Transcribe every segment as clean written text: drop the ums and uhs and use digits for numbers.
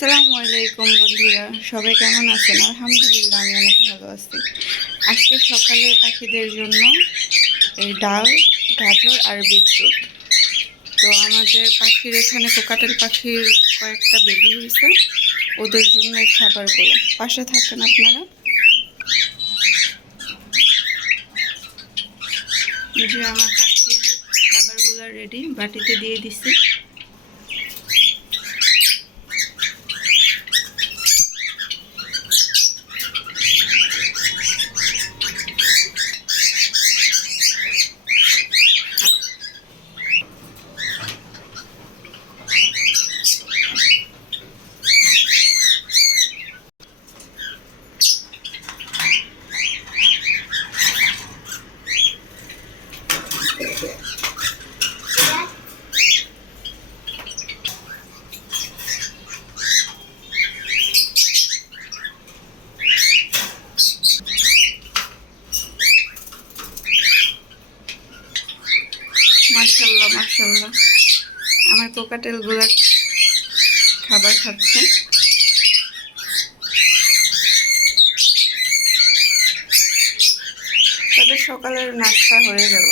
আসসালামু আলাইকুম বন্ধুরা, সবাই কেমন আছেন? আলহামদুলিল্লাহ, আমি অনেক ভালো আছি। আজকে সকালে পাখিদের জন্য এই ডাল, গাজর আর বিটরুট। তো আমাদের পাখির এখানে কোকাটেল পাখির কয়েকটা বেবি হয়েছে, ওদের জন্য এই খাবারগুলো। পাশে থাকেন আপনারা। এই যে আমার পাখির খাবারগুলো রেডি, বাটিতে দিয়ে দিছি। মাশাআল্লাহ মাশাআল্লাহ, আমার কোকাটেলগুলা খাবার খাচ্ছে। তাদের সকালের নাস্তা হয়ে গেল।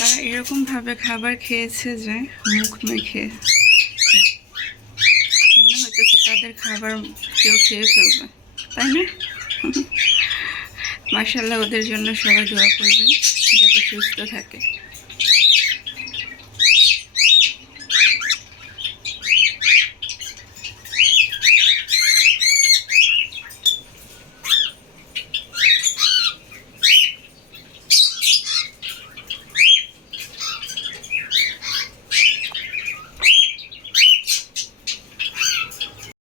তারা এরকমভাবে খাবার খেয়েছে যে মুখ মেখে মনে হইতেছে তাদের খাবার কেউ খেয়ে ফেলবে, তাই না? মাশাআল্লাহ, ওদের জন্য সবাই দোয়া করবেন যাতে সুস্থ থাকে।